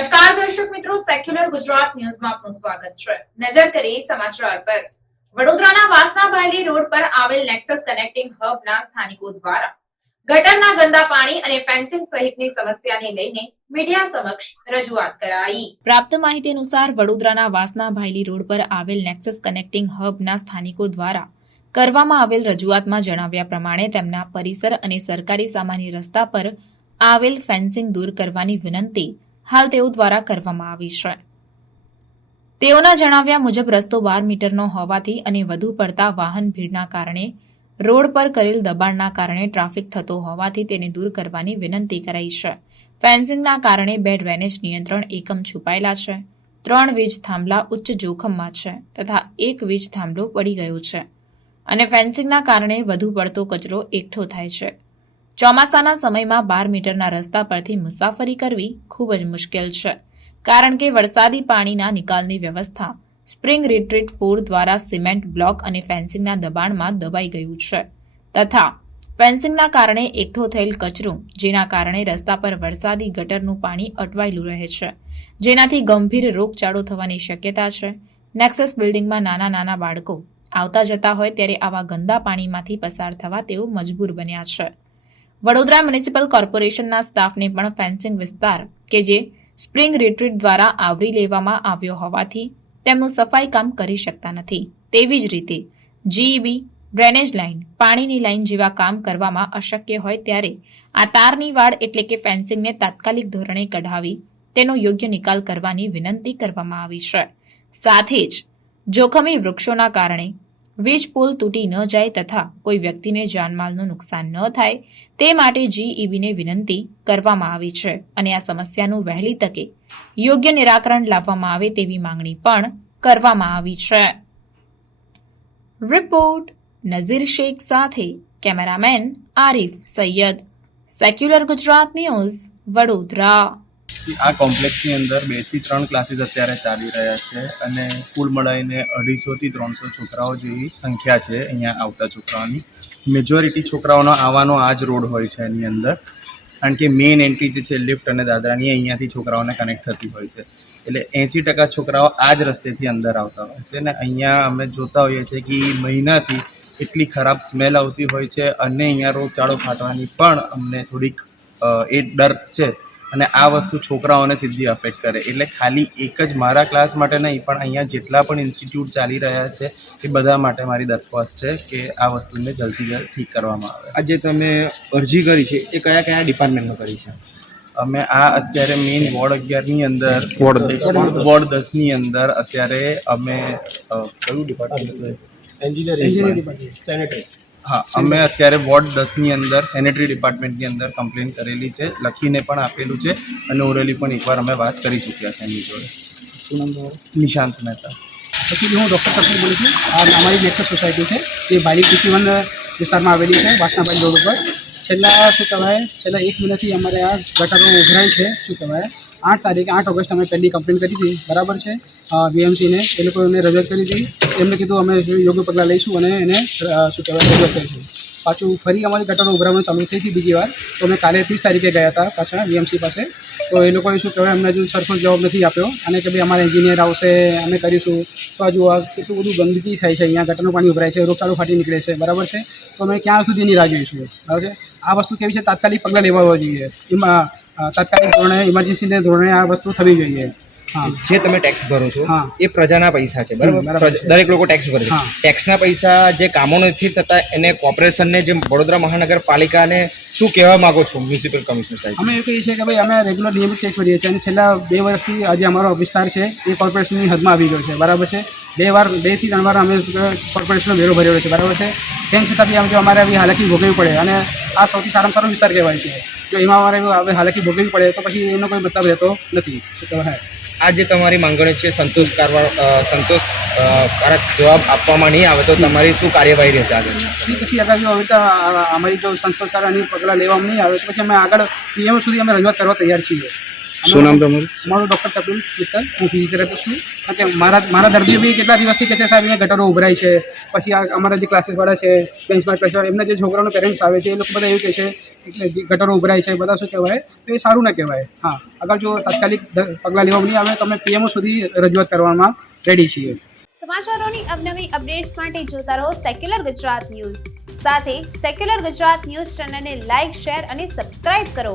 નમસ્કાર દર્શક મિત્રો સેક્યુલર ગુજરાત ન્યૂઝમાં આપનું સ્વાગત છે. નજર કરીએ સમાચાર પર. વડોદરાના વાસના ભાયલી રોડ પર આવેલ નેક્સસ કનેક્ટિંગ હબના સ્થાનિકો દ્વારા ગટરના ગંદા પાણી અને ફેન્સિંગ સહિતની સમસ્યાને લઈને મીડિયા સમક્ષ રજૂઆત કરાઈ. પ્રાપ્ત માહિતી અનુસાર વડોદરાના વાસના ભાયલી રોડ પર આવેલ નેક્સસ કનેક્ટિંગ હબના સ્થાનિકો દ્વારા કરવામાં આવેલ રજૂઆતમાં જણાવ્યા પ્રમાણે તેમના પરિસર અને સરકારી સામાન્ય રસ્તા પર આવેલ ફેન્સિંગ દૂર કરવાની વિનંતી હાલ તેઓ દ્વારા કરવામાં આવી છે. તેઓના જણાવ્યા મુજબ રસ્તો બાર મીટરનો હોવાથી અને વધુ પડતા વાહન ભીડના કારણે, રોડ પર કરેલ દબાણના કારણે ટ્રાફિક થતો હોવાથી તેને દૂર કરવાની વિનંતી કરાઈ છે. ફેન્સિંગના કારણે બે ડ્રેનેજ નિયંત્રણ એકમ છુપાયેલા છે. ત્રણ વીજ થાંભલા ઉચ્ચ જોખમમાં છે તથા એક વીજ થાંભલો પડી ગયો છે અને ફેન્સિંગના કારણે વધુ પડતો કચરો એકઠો થાય છે. ચોમાસાના સમયમાં બાર મીટરના રસ્તા પરથી મુસાફરી કરવી ખૂબ જ મુશ્કેલ છે. કારણ કે વરસાદી પાણીના નિકાલની વ્યવસ્થા સ્પ્રિંગ રિટ્રીટ ફોર દ્વારા સિમેન્ટ બ્લોક અને ફેન્સિંગના દબાણમાં દબાઈ ગયું છે. તથા ફેન્સિંગના કારણે એકઠો થયેલ કચરો, જેના કારણે રસ્તા પર વરસાદી ગટરનું પાણી અટવાયેલું રહે છે, જેનાથી ગંભીર રોગચાળો થવાની શક્યતા છે. નેક્સસ બિલ્ડિંગમાં નાના નાના બાળકો આવતા જતા હોય ત્યારે આવા ગંદા પાણીમાંથી પસાર થવા તેઓ મજબૂર બન્યા છે. વડોદરા મ્યુનિસિપલ કોર્પોરેશનના સ્ટાફને પણ ફેન્સિંગ વિસ્તાર કે જે સ્પ્રિંગ રિટ્રીટ દ્વારા આવરી લેવામાં આવ્યો હોવાથી તેમનું સફાઈ કામ કરી શકતા નથી. તેવી જ રીતે જીઈબી ડ્રેનેજ લાઇન, પાણીની લાઇન જેવા કામ કરવામાં અશક્ય હોય ત્યારે આ તારની વાડ એટલે કે ફેન્સિંગને તાત્કાલિક ધોરણે કઢાવી તેનો યોગ્ય નિકાલ કરવાની વિનંતી કરવામાં આવી છે. સાથે જ જોખમી વૃક્ષોના કારણે વીજ પુલ તૂટી ન જાય તથા કોઈ વ્યક્તિને જાનમાલનું નુકસાન ન થાય, તે માટે જીઈબીને વિનંતી કરવામાં આવી છે અને આ સમસ્યાનું વહેલી તકે યોગ્ય નિરાકરણ લાવવામાં આવે તેવી માંગણી પણ કરવામાં આવી છે. રિપોર્ટ નઝીર શેખ સાથે cameraman Arif Sayyed. Secular Gujarat news Vadodara. આ કોમ્પ્લેક્સની અંદર બેથી ત્રણ ક્લાસીસ અત્યારે ચાલી રહ્યા છે અને કુલ મળાઈને અઢીસોથી ત્રણસો છોકરાઓ જેવી સંખ્યા છે અહીંયા આવતા છોકરાઓની. મેજોરિટી છોકરાઓનો આવવાનો આ જ રોડ હોય છે એની અંદર. કારણ કે મેઇન એન્ટ્રી જે છે લિફ્ટ અને દાદરાની અહીંયાથી છોકરાઓને કનેક્ટ થતી હોય છે. એટલે એંસી ટકા છોકરાઓ આ જ રસ્તેથી અંદર આવતા હોય છે અને અહીંયા અમે જોતા હોઈએ છીએ કે મહિનાથી એટલી ખરાબ સ્મેલ આવતી હોય છે અને અહીંયા રોગચાળો ફાટવાની પણ અમને થોડીક એ ડર છે. અને આ વસ્તુ છોકરાઓને સીધી અફેક્ટ કરે. એટલે ખાલી એક જ મારા ક્લાસ માટે નહીં પણ અહીંયા જેટલા પણ ઇન્સ્ટિટ્યૂટ ચાલી રહ્યા છે એ બધા માટે મારી દરખાસ્ત છે કે આ વસ્તુને જલ્દી જલ્દ ઠીક કરવામાં આવે. આજે તમે અરજી કરી છે એ કયા કયા ડિપાર્ટમેન્ટમાં કરી છે? અમે આ અત્યારે મેઇન વોર્ડ અગિયારની અંદર વોર્ડ વોર્ડ દસની અંદર અત્યારે અમે કયું ડિપાર્ટમેન્ટ હા અમે અત્યારે વોર્ડ દસની અંદર સેનેટરી ડિપાર્ટમેન્ટની અંદર કમ્પ્લેન કરેલી છે લખીને પણ આપેલું છે અને ઓરેલી પણ એકવાર અમે વાત કરી ચૂક્યા છે એની જોડે. શું નામ તમારું? નિશાંત મહેતા. પછી હું ડૉક્ટર કપિલ બોલું છું. આ અમારી નેક્સસ સોસાયટી છે જે બાલી ટીકી વિસ્તારમાં આવેલી છે વાસનાબાઈ રોડ ઉપર. છેલ્લા શું કહેવાય છેલ્લા એક મહિનાથી અમારે આ ગટરો ઉભરાય છે શું કહેવાય? આઠ તારીખે, આઠ ઓગસ્ટ અમે પહેલી કમ્પ્લેન કરી હતી. બરાબર છે? બીએમસીને એ લોકો એમને રજૂઆત કરી હતી. એમને કીધું અમે યોગ્ય પગલાં લઈશું અને એને શું કહેવાય, રજૂઆત કરીશું. પાછું ફરી અમારી ગટરો ઉભરાવાનું ચાલુ થઈ હતી બીજી વાર. તો અમે કાલે ત્રીસ તારીખે ગયા હતા પાછા વીએમસી પાસે. તો એ લોકોએ શું કહેવાય, અમને હજુ સરખો જવાબ નથી આપ્યો. અને કે ભાઈ અમારા એન્જિનિયર આવશે, અમે કરીશું. તો હજુ આ કેટલું બધું ગંદકી થાય છે, અહીંયા ગટરનું પાણી ઉભરાય છે, રોગચાળો ફાટી નીકળે છે. બરાબર છે? તો અમે ક્યાં સુધી એની રાહ જોઈશું? બરાબર છે? આ વસ્તુ કેવી છે? તાત્કાલિક પગલાં લેવા જોઈએ. એમાં તાત્કાલિક ધોરણે ઇમરજન્સીને ધોરણે આ વસ્તુ થવી જોઈએ. જે તમે ટેક્સ ભરો છો એ પ્રજાના પૈસા છે બરાબર. દરેક લોકો ટેક્સ ભરે છે. ટેક્સના પૈસા જે કામો નથી થતા એને કોર્પોરેશનને જે વડોદરા મહાનગરપાલિકાને શું કહેવા માંગો છો મ્યુનિસિપલ કમિશનર સાહેબ? અમે એ કહીએ છીએ કે ભાઈ અમે રેગ્યુલર નિયમિત ટેક્સ ભરીએ છીએ અને છેલ્લા બે વર્ષથી આજે અમારો વિસ્તાર છે એ કોર્પોરેશનની હદમાં આવી ગયો છે બરાબર છે? બે વાર બેથી ત્રણ વાર અમે કોર્પોરેશનનો વેરો ભરેલો છે બરાબર છે? તેમ છતાં બી અમે જો અમારે આવી હાલાકી ભોગવવી પડે અને આ સૌથી સારામાં સારો વિસ્તાર કહેવાય છે. જો એમાં અમારે હવે હાલાકી ભોગવવી પડે તો પછી એનો કોઈ મતલબ રહેતો નથી. આ જે તમારી માંગણી છે સંતોષકારવાર અ, સંતોષ કારક જવાબ આપવામાં નહીં આવે તો તમારી શું કાર્યવાહી રહેશે આગળ? પછી પછી આગળ જો હવે તો અમારી જો સંતોષકારક પગલાં લેવામાં નહીં આવે તો પછી અમે આગળ પીએમ સુધી અમે રજૂઆત કરવા તૈયાર છીએ. શું નામ તમારું? મારું ડૉક્ટર કપિલ મિત્તલ હું ફિઝિયોથેરાપિસ્ટ છું. અને મારા મારા દર્દીઓ બી કેટલા દિવસથી કહે છે સાહેબ અહીંયા ગટરો ઉભરાય છે. પછી આ અમારા જે ક્લાસીસવાળા છે બેન્ચમાર્ક ક્લાસ એમના જે છોકરાઓના પેરેન્ટ્સ આવે છે એ લોકો બધા એવું કહે છે કે ગટરો ઉભરાય છે બધા શું કહેવાય? તો એ સારું ના કહેવાય. હા. આગળ જો તાત્કાલિક પગલાં લેવામાં નહીં આવે તો અમે પીએમઓ સુધી રજૂઆત કરવામાં રેડી છીએ. સમાચારોની અવનવી અપડેટ્સ માટે જોતા રહો સેક્યુલર ગુજરાત ન્યૂઝ સાથે સેક્યુલર ગુજરાત ન્યૂઝ ચેનલને લાઇક શેર અને સબસ્ક્રાઇબ કરો.